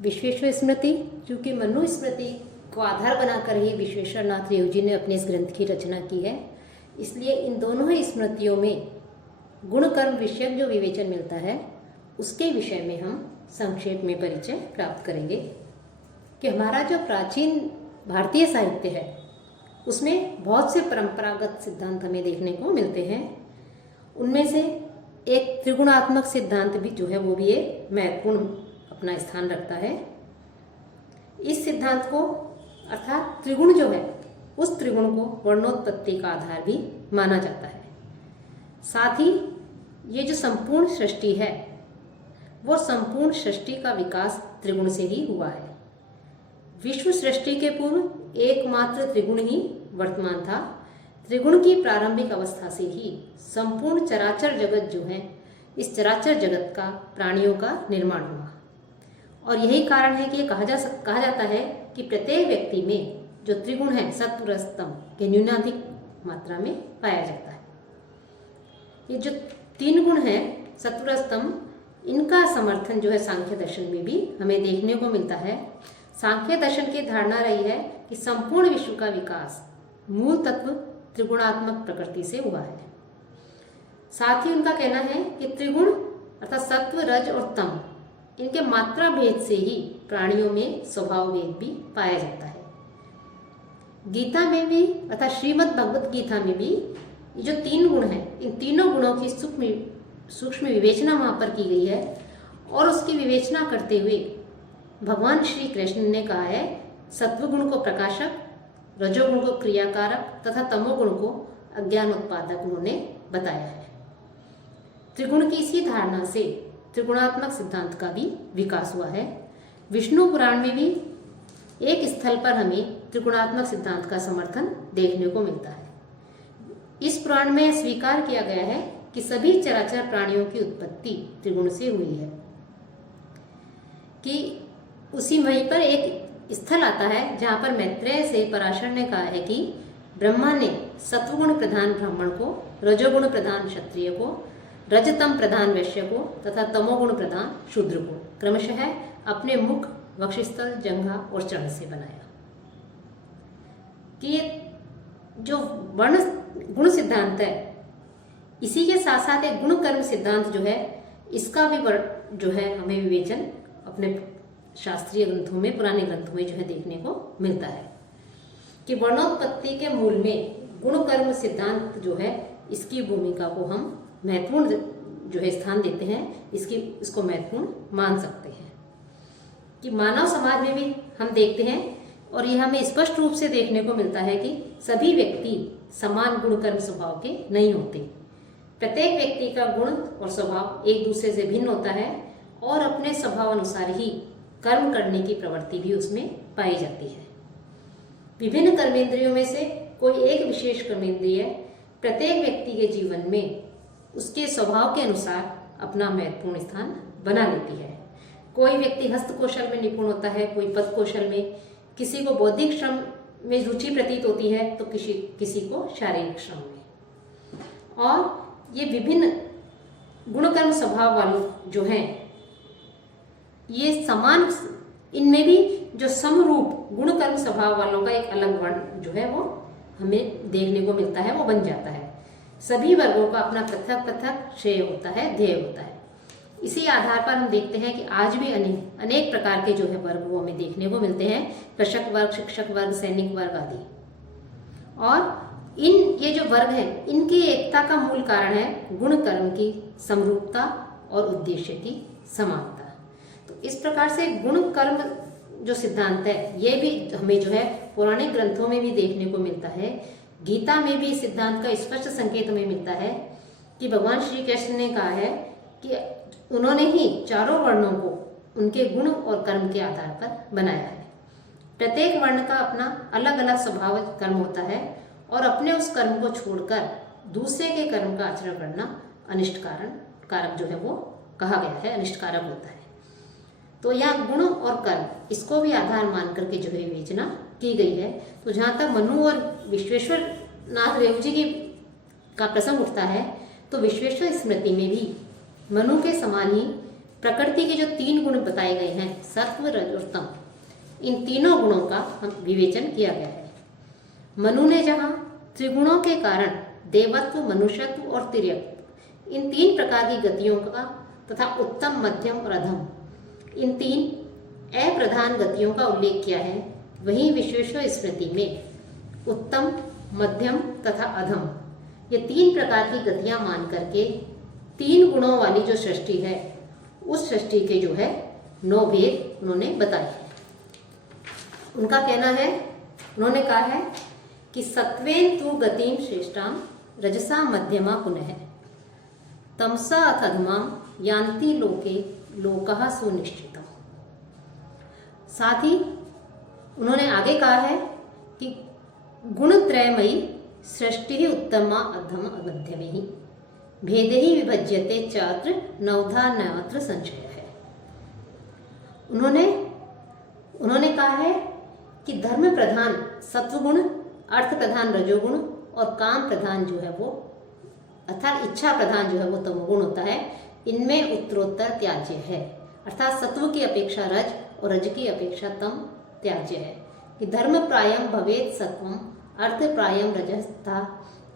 विश्वेश्वर स्मृति, क्योंकि मनु स्मृति को आधार बनाकर ही विश्वेश्वर नाथ रेवू जी ने अपने इस ग्रंथ की रचना की है, इसलिए इन दोनों ही स्मृतियों में गुण कर्म विषयक जो विवेचन मिलता है उसके विषय में हम संक्षेप में परिचय प्राप्त करेंगे कि हमारा जो प्राचीन भारतीय साहित्य है उसमें बहुत से परंपरागत सिद्धांत हमें देखने को मिलते हैं। उनमें से एक त्रिगुणात्मक सिद्धांत भी जो है वो भी एक महत्वपूर्ण अपना स्थान रखता है। इस सिद्धांत को अर्थात त्रिगुण जो है उस त्रिगुण को वर्णोत्पत्ति का आधार भी माना जाता है। साथ ही ये जो संपूर्ण सृष्टि है वो संपूर्ण सृष्टि का विकास त्रिगुण से ही हुआ है। विश्व सृष्टि के पूर्व एकमात्र त्रिगुण ही वर्तमान था। त्रिगुण की प्रारंभिक अवस्था से ही संपूर्ण चराचर जगत जो है, इस चराचर जगत का प्राणियों का निर्माण हुआ और यही कारण है कि ये कहा जाता है कि प्रत्येक व्यक्ति में जो त्रिगुण है सत्व रज तम के न्यूनाधिक मात्रा में पाया जाता है। ये जो तीन गुण हैं सत्व रज तम, इनका समर्थन जो है सांख्य दर्शन में भी हमें देखने को मिलता है। सांख्य दर्शन की धारणा रही है कि संपूर्ण विश्व का विकास मूल तत्व त्रिगुणात्मक प्रकृति से हुआ है। साथ ही उनका कहना है कि त्रिगुण अर्थात सत्व रज और तम, इनके मात्रा भेद से ही प्राणियों में स्वभाव भेद भी पाया जाता है। गीता में भी अर्थात श्रीमद् भगवत गीता में भी ये जो तीन गुण हैं, इन तीनों गुणों की सूक्ष्म विवेचना वहाँ पर की गई है और उसकी विवेचना करते हुए भगवान श्री कृष्ण ने कहा है सत्वगुण को प्रकाशक, रजोगुण को क्रियाकारक तथा तमोगुण को अज्ञान उत्पादक उन्होंने बताया है। त्रिगुण की इसी धारणा से त्रिगुणात्मक सिद्धांत का भी विकास हुआ है। विष्णु पुराण में भी एक स्थल पर हमें त्रिगुणात्मक सिद्धांत का समर्थन देखने को मिलता है। इस पुराण में स्वीकार किया गया है कि सभी चराचर प्राणियों की उत्पत्ति त्रिगुण से हुई है। कि उसी वहीं पर एक स्थल आता है जहां पर मैत्रेय से पराशर ने कहा है कि ब्रह्मा ने सत्वगुण प्रधान ब्राह्मण को, रजोगुण प्रधान क्षत्रिय को, रजतम प्रधान वैश्य को तथा तमोगुण प्रधान शूद्र को क्रमशः अपने मुख, वक्षस्थल, जंघा और चरण से बनाया। कि ये जो वर्ण गुण सिद्धांत है इसी के साथ साथ एक गुण कर्म सिद्धांत जो है इसका भी जो है हमें विवेचन अपने शास्त्रीय ग्रंथों में, पुराने ग्रंथों में जो है देखने को मिलता है कि वर्णोत्पत्ति के मूल में गुण कर्म सिद्धांत जो है इसकी भूमिका को हम महत्वपूर्ण जो है स्थान देते हैं, इसको महत्वपूर्ण मान सकते हैं। कि मानव समाज में भी हम देखते हैं और यह हमें स्पष्ट रूप से देखने को मिलता है कि सभी व्यक्ति समान गुण कर्म स्वभाव के नहीं होते। प्रत्येक व्यक्ति का गुण और स्वभाव एक दूसरे से भिन्न होता है और अपने स्वभाव अनुसार ही कर्म करने की प्रवृत्ति भी उसमें पाई जाती है। विभिन्न कर्मेंद्रियों में से कोई एक विशेष कर्मेंद्रिय प्रत्येक व्यक्ति के जीवन में उसके स्वभाव के अनुसार अपना महत्वपूर्ण स्थान बना लेती है। कोई व्यक्ति हस्त कौशल में निपुण होता है, कोई पद कौशल में, किसी को बौद्धिक श्रम में रुचि प्रतीत होती है तो किसी को शारीरिक श्रम में। और ये विभिन्न गुणकर्म स्वभाव वाले जो हैं ये समान, इनमें भी जो समरूप गुणकर्म स्वभाव वालों का एक अलग वर्ण जो है वो हमें देखने को मिलता है, वो बन जाता है। सभी वर्गों का अपना पृथक पृथक श्रेय होता है, ध्येय होता है। इसी आधार पर हम देखते हैं कि आज भी अनेक प्रकार के जो है वर्ग वो हमें देखने को मिलते हैं, कृषक वर्ग, शिक्षक वर्ग, सैनिक वर्ग आदि। और ये जो वर्ग हैं इनकी एकता का मूल कारण है गुण कर्म की समरूपता और उद्देश्य की समानता। तो इस प्रकार से गुण कर्म जो सिद्धांत है ये भी हमें जो है पौराणिक ग्रंथों में भी देखने को मिलता है। गीता में भी इस सिद्धांत का स्पष्ट संकेत हमें मिलता है कि भगवान श्री कृष्ण ने कहा है कि उन्होंने ही चारों वर्णों को उनके गुण और कर्म के आधार पर बनाया है। प्रत्येक वर्ण का अपना अलग अलग स्वभाव कर्म होता है और अपने उस कर्म को छोड़कर दूसरे के कर्म का आचरण करना अनिष्ट कारक जो है वो कहा गया है, अनिष्ट कारक होता है। तो यहाँ गुण और कर्म इसको भी आधार मान करके जो है विवेचना की गई है। तो जहाँ तक मनु और विश्वेश्वर नाथ रेवू जी का प्रसंग उठता है तो विश्वेश्वर स्मृति में भी मनु के समान ही प्रकृति के जो 3 गुण बताए गए हैं, सत्व रज और तम, इन तीनों गुणों का हम विवेचन किया गया है। मनु ने जहाँ त्रिगुणों के कारण देवत्व, मनुष्यत्व और तिर्यकत्व, इन 3 प्रकार की गतियों का तथा उत्तम, मध्यम और अधम, इन 3 अप्रधान गतियों का उल्लेख किया है, वहीं विश्वेश्वर स्मृति में उत्तम, मध्यम तथा अधम, ये 3 प्रकार की गतियां मान करके 3 गुणों वाली जो सृष्टि है, उस सृष्टि के जो है 9 भेद उन्होंने बताए हैं। उनका कहना है, उन्होंने कहा है कि सत्वेन तु गतिम श्रेष्ठाम रजसा मध्यमा पुनः तमसा अथ अधमाम यान्ति लोके लोकः सुनिश्चितम्। साथ ही उन्होंने आगे कहा है कि गुणत्रयमयी सृष्टि उत्तमा अधम मध्यमे ही भेदे ही विभज्यते चात्र नवधा नत्र संशय है। उन्होंने कहा है कि धर्म प्रधान सत्वगुण, अर्थ प्रधान रजोगुण और काम प्रधान जो है वो अर्थात इच्छा प्रधान जो है वो तमोगुण होता है, इनमें उत्तरोत्तर त्याज्य है। अर्थात सत्व की अपेक्षा रज और रज की अपेक्षा तम त्याज्य है। कि धर्म प्रायम भवेत सत्वम, अर्थ प्रायम रजस्तथा,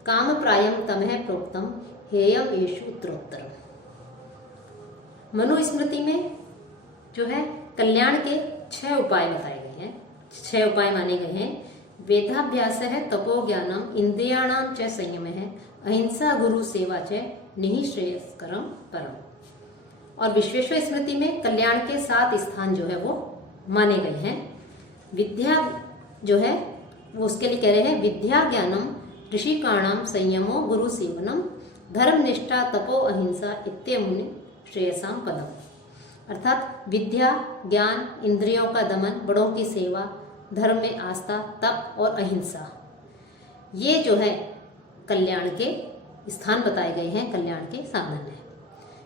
काम प्रायम तमः प्रोक्तम, हेयम येषु उत्तरोत्तरम। मनुस्मृति में जो है कल्याण के 6 उपाय बताए गए हैं, 6 उपाय माने गए हैं। वेदाभ्यास है, तपो ज्ञानम, इंद्रियाणाम च संयम है, अहिंसा गुरु सेवा च निःश्रेयस्करम परम। और विश्वेश्वर स्मृति में कल्याण के 7 स्थान जो है वो माने गए हैं। विद्या जो है वो उसके लिए कह रहे हैं, विद्या ज्ञानम ऋषिकाणाम संयमो गुरु सेवनम धर्म निष्ठा तपो अहिंसा इत्यमुनि श्रेयसाम पदम। अर्थात विद्या, ज्ञान, इंद्रियों का दमन, बड़ों की सेवा, धर्म में आस्था, तप और अहिंसा, ये जो है कल्याण के स्थान बताए गए हैं, कल्याण के साधन है।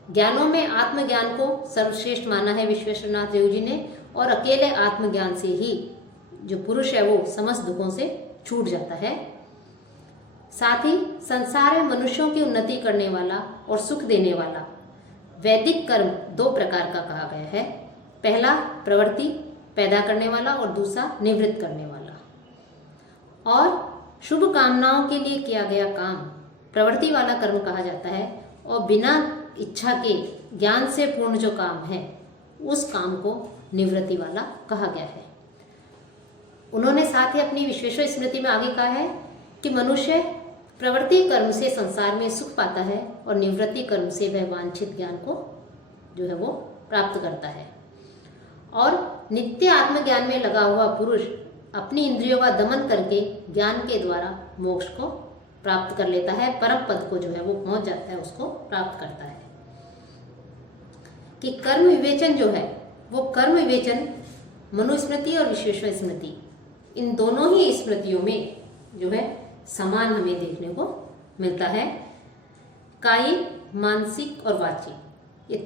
ज्ञानों में आत्मज्ञान को सर्वश्रेष्ठ माना है विश्वेश्वरनाथ देव जी ने, और अकेले आत्मज्ञान से ही जो पुरुष है वो समस्त दुखों से छूट जाता है। साथ ही संसार में मनुष्यों की उन्नति करने वाला और सुख देने वाला वैदिक कर्म 2 प्रकार का कहा गया है। पहला प्रवृत्ति पैदा करने वाला और दूसरा निवृत्त करने वाला। और शुभ कामनाओं के लिए किया गया काम प्रवृत्ति वाला कर्म कहा जाता है, और बिना इच्छा के ज्ञान से पूर्ण जो काम है उस काम को निवृत्ति वाला कहा गया है। उन्होंने साथ ही अपनी विश्वेश्वर स्मृति में आगे कहा है कि मनुष्य प्रवृत्ति कर्म से संसार में सुख पाता है और निवृत्ति कर्म से वह वांछित ज्ञान को जो है वो प्राप्त करता है। और नित्य आत्मज्ञान में लगा हुआ पुरुष अपनी इंद्रियों का दमन करके ज्ञान के द्वारा मोक्ष को प्राप्त कर लेता है, परम पद को जो है वो पहुंच जाता है, उसको प्राप्त करता है। कि कर्म विवेचन जो है वो कर्म विवेचन मनुस्मृति और विश्वेश्वर स्मृति, इन दोनों ही स्मृतियों में जो है समान हमें देखने को मिलता है। कायिक, मानसिक और वाचिक,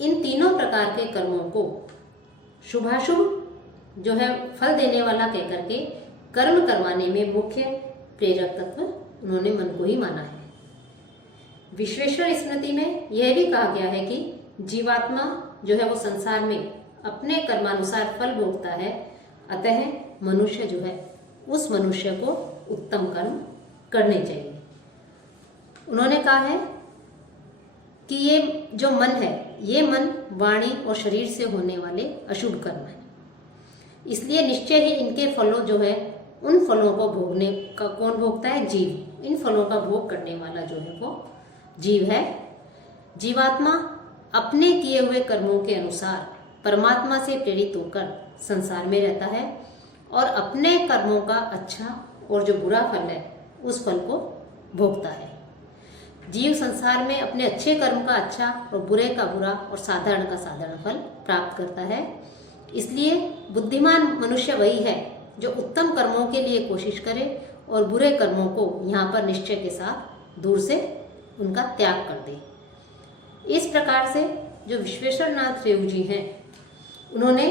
इन तीनों प्रकार के कर्मों को शुभाशुभ जो है फल देने वाला कहकर के कर्म करवाने में मुख्य प्रेरक तत्व उन्होंने मन को ही माना है। विश्वेश्वर स्मृति में यह भी कहा गया है कि जीवात्मा जो है वो संसार में अपने कर्मानुसार फल भोगता है, अतः मनुष्य जो है उस मनुष्य को उत्तम कर्म करने चाहिए। उन्होंने कहा है कि ये जो मन है, ये मन वाणी और शरीर से होने वाले अशुभ कर्म है, इसलिए निश्चय ही इनके फलों जो है उन फलों को भोगने का कौन भोगता है? जीव। इन फलों का भोग करने वाला जो है वो जीव है। जीवात्मा अपने किए हुए कर्मों के अनुसार परमात्मा से प्रेरित होकर संसार में रहता है और अपने कर्मों का अच्छा और जो बुरा फल है उस फल को भोगता है। जीव संसार में अपने अच्छे कर्म का अच्छा और बुरे का बुरा और साधारण का साधारण फल प्राप्त करता है। इसलिए बुद्धिमान मनुष्य वही है जो उत्तम कर्मों के लिए कोशिश करे और बुरे कर्मों को यहाँ पर निश्चय के साथ दूर से उनका त्याग कर दे। इस प्रकार से जो विश्वेश्वरनाथ देव जी हैं, उन्होंने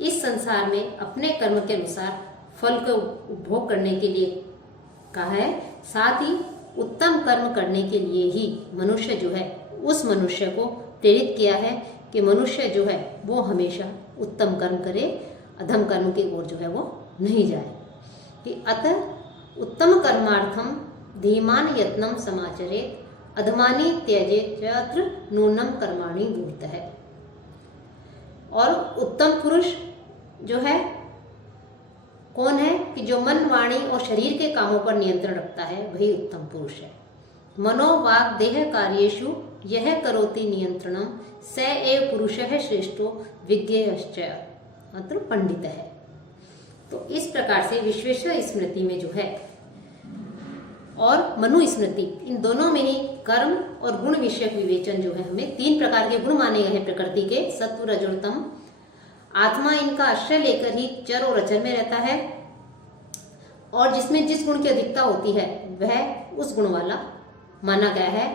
इस संसार में अपने कर्म के अनुसार फल को उपभोग करने के लिए कहा है। साथ ही उत्तम कर्म करने के लिए ही मनुष्य जो है उस मनुष्य को प्रेरित किया है कि मनुष्य जो है वो हमेशा उत्तम कर्म करे, अधम कर्म की ओर जो है वो नहीं जाए। कि अतः उत्तम कर्मार्थम धीमान यत्नम समाचरेत अधमानी त्यजेत यत्र नूनम कर्माणि दूरतः। और उत्तम पुरुष जो है कौन है कि जो मन, वाणी और शरीर के कामों पर नियंत्रण रखता है वही उत्तम पुरुष है। मनो वाग देह कार्येषु यह करोति नियंत्रणम स एव पुरुषः श्रेष्ठो विज्ञेयश्च अत्र पंडित है। तो इस प्रकार से विश्वेश्वर स्मृति में जो है और मनु स्मृति, इन दोनों में ही कर्म और गुण विषयक विवेचन जो है, हमें 3 प्रकार के गुण माने गए हैं प्रकृति के, सत्व, रज और तम। आत्मा इनका आश्रय लेकर ही चर और अचर में रहता है, और जिसमें जिस गुण की अधिकता होती है वह उस गुण वाला माना गया है।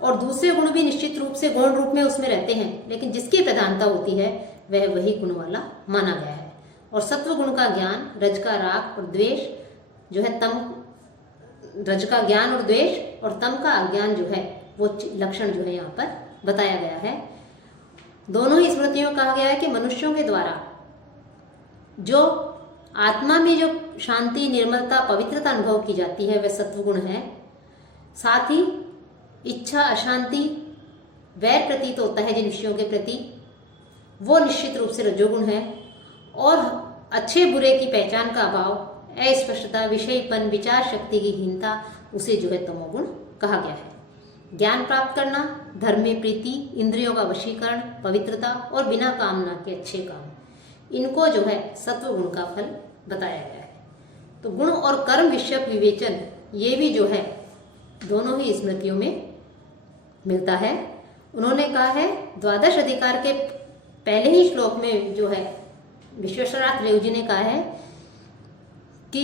और दूसरे गुण भी निश्चित रूप से गौण रूप में उसमें रहते हैं, लेकिन जिसकी प्रधानता होती है वह वही गुण वाला माना गया है। और सत्व गुण का ज्ञान, रज का राग और द्वेष जो है, तम रज का ज्ञान और द्वेष और तम का अज्ञान जो है वो लक्षण जो है यहाँ पर बताया गया है। दोनों ही स्मृतियों में कहा गया है कि मनुष्यों के द्वारा जो आत्मा में जो शांति, निर्मलता, पवित्रता अनुभव की जाती है वह सत्वगुण है। साथ ही इच्छा, अशांति, वैर प्रतीत होता है जिन विषयों के प्रति, वो निश्चित रूप से रजोगुण है। और अच्छे बुरे की पहचान का अभाव, अस्पष्टता, विषयपन, विचार शक्ति की हीनता, उसे जो है तमोगुण कहा गया है। ज्ञान प्राप्त करना, धर्म में प्रीति, इंद्रियों का वशीकरण, पवित्रता और बिना कामना के अच्छे काम, इनको जो है सत्वगुण का फल बताया गया है। तो गुण और कर्म विषयक विवेचन ये भी जो है दोनों ही स्मृतियों में मिलता है। उन्होंने कहा है 12 अधिकार के पहले ही श्लोक में जो है विश्वेश्वरार्थ देव जी ने कहा है कि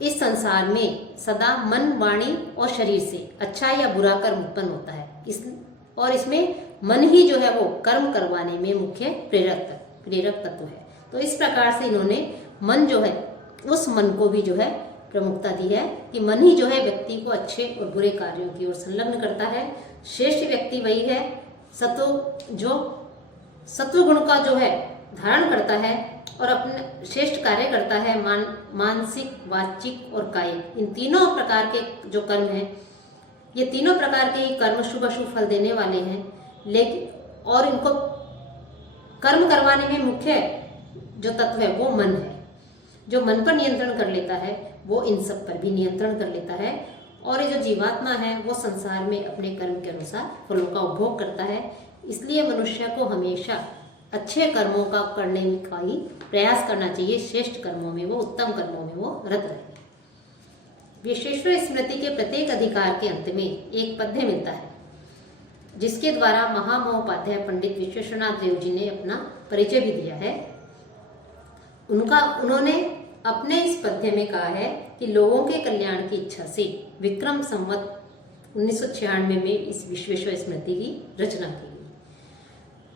इस संसार में सदा मन, वाणी और शरीर से अच्छा या बुरा कर्म उत्पन्न होता है। इसमें मन ही जो है वो कर्म करवाने में मुख्य प्रेरक तत्व है। तो इस प्रकार से इन्होंने मन जो है उस मन को भी जो है प्रमुखता दी है कि मन ही जो है व्यक्ति को अच्छे और बुरे कार्यों की ओर संलग्न करता है। श्रेष्ठ व्यक्ति वही है जो सत्व गुण का जो है धारण करता है और अपने श्रेष्ठ कार्य करता है। मानसिक, वाचिक और कायिक, इन तीनों प्रकार के जो कर्म हैं, ये तीनों प्रकार के कर्म शुभ अशुभ फल देने वाले हैं। लेकिन और इनको कर्म करवाने में मुख्य जो तत्व है वो मन है। जो मन पर नियंत्रण कर लेता है वो इन सब पर भी नियंत्रण कर लेता है। और ये जो जीवात्मा है वो संसार में अपने कर्म के अनुसार फलों का उपभोग करता है। इसलिए मनुष्य को हमेशा अच्छे कर्मों का करने का ही प्रयास करना चाहिए। श्रेष्ठ कर्मों में वो, उत्तम कर्मों में वो रत रहे। विश्वेश्वर स्मृति के प्रत्येक अधिकार के अंत में एक पद्य मिलता है जिसके द्वारा महामहोपाध्याय पंडित विश्वेश्वरनाथ देव जी ने अपना परिचय भी दिया है। उन्होंने अपने इस पद्य में कहा है कि लोगों के कल्याण की इच्छा से विक्रम संवत 1996 में इस विश्वेश्वर स्मृति की रचना की गई।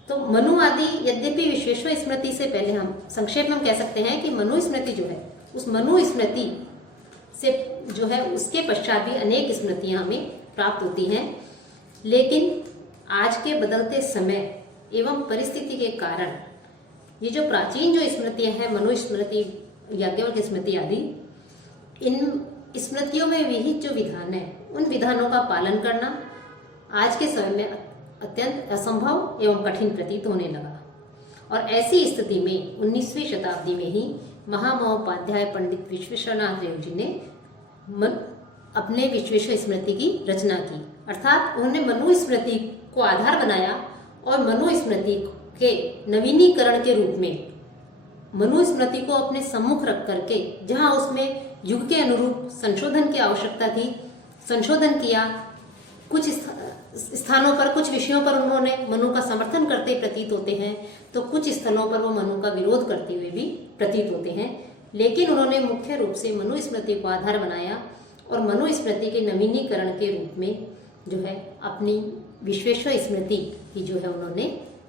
तो मनु आदि, यद्यपि विश्वेश्वर स्मृति से पहले हम संक्षेप में कह सकते हैं कि मनु स्मृति जो है उस मनु स्मृति से जो है उसके पश्चात भी अनेक स्मृतियां हमें प्राप्त होती हैं। लेकिन आज के बदलते समय एवं परिस्थिति के कारण ये जो प्राचीन जो स्मृतियां हैं, मनु स्मृति, याज्ञवल्क्य स्मृति आदि, इन स्मृतियों में विहित जो विधान है उन विधानों का पालन करना आज के समय में अत्यंत असंभव एवं कठिन प्रतीत होने लगा। और ऐसी स्थिति में 19वीं शताब्दी में ही महामहोपाध्याय पंडित विश्वेश्वरनाथ देव जी ने अपने विश्वेश्वर स्मृति की रचना की। अर्थात उन्होंने मनु स्मृति को आधार बनाया और मनु स्मृति के नवीनीकरण के रूप में मनु स्मृति को अपने सम्मुख रख करके, जहां उसमें युग के अनुरूप संशोधन की आवश्यकता थी, संशोधन किया। कुछ स्थानों पर, कुछ विषयों पर उन्होंने मनु का समर्थन करते प्रतीत होते हैं, तो कुछ स्थलों पर वो मनु का विरोध करते हुए भी प्रतीत होते हैं। लेकिन उन्होंने मुख्य रूप से मनु स्मृति को आधार बनाया और मनु स्मृति के नवीनीकरण के रूप में जो है अपनी विश्वेश्वर स्मृति की जो है उन्होंने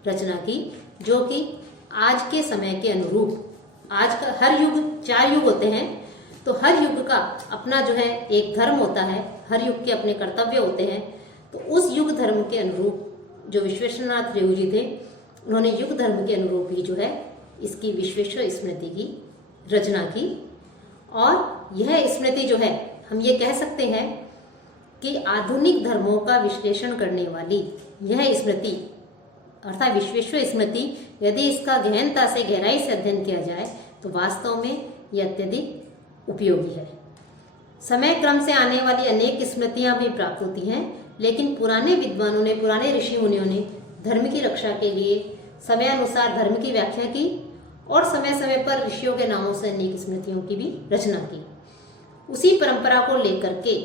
रचना की, जो कि आज के समय के अनुरूप, आज का हर युग 4 युग होते हैं, तो हर युग का अपना जो है एक धर्म होता है, हर युग के अपने कर्तव्य होते हैं। तो उस युग धर्म के अनुरूप जो विश्वेश्वरनाथ रेऊ जी थे, उन्होंने युग धर्म के अनुरूप ही जो है इसकी विश्वेश्वर स्मृति की रचना की। और यह स्मृति जो है, हम ये कह सकते हैं कि आधुनिक धर्मों का विश्लेषण करने वाली यह स्मृति अर्थात विश्वेश्वर स्मृति, यदि इसका गहनता से गहराई से अध्ययन किया जाए तो वास्तव में यह अत्यधिक उपयोगी है। समय क्रम से आने वाली अनेक स्मृतियां भी प्राप्त होती हैं, लेकिन पुराने विद्वानों ने, पुराने ऋषि मुनियों ने धर्म की रक्षा के लिए समय अनुसार धर्म की व्याख्या की और समय समय पर ऋषियों के नामों से अनेक स्मृतियों की भी रचना की। उसी परंपरा को लेकर के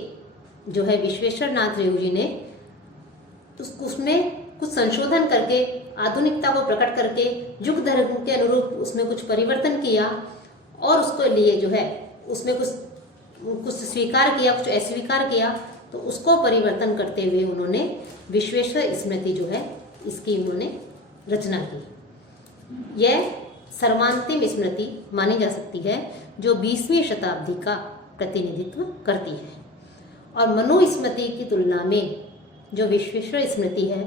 जो है विश्वेश्वरनाथ रेऊ जी ने उसमें कुछ संशोधन करके, आधुनिकता को प्रकट करके, युग धर्म के अनुरूप उसमें कुछ परिवर्तन किया और उसके लिए जो है उसमें कुछ स्वीकार किया, कुछ अस्वीकार किया। तो उसको परिवर्तन करते हुए उन्होंने विश्वेश्वर स्मृति जो है इसकी उन्होंने रचना की। यह सर्वांतिम स्मृति मानी जा सकती है जो 20वीं शताब्दी का प्रतिनिधित्व करती है। और मनुस्मृति की तुलना में जो विश्वेश्वर स्मृति है,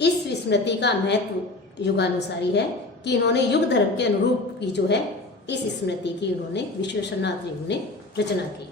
इस स्मृति का महत्व युगानुसारी है कि इन्होंने युग धर्म के अनुरूप की जो है इस स्मृति की उन्होंने विश्वेश्वरनाथ रेऊ ने रचना की।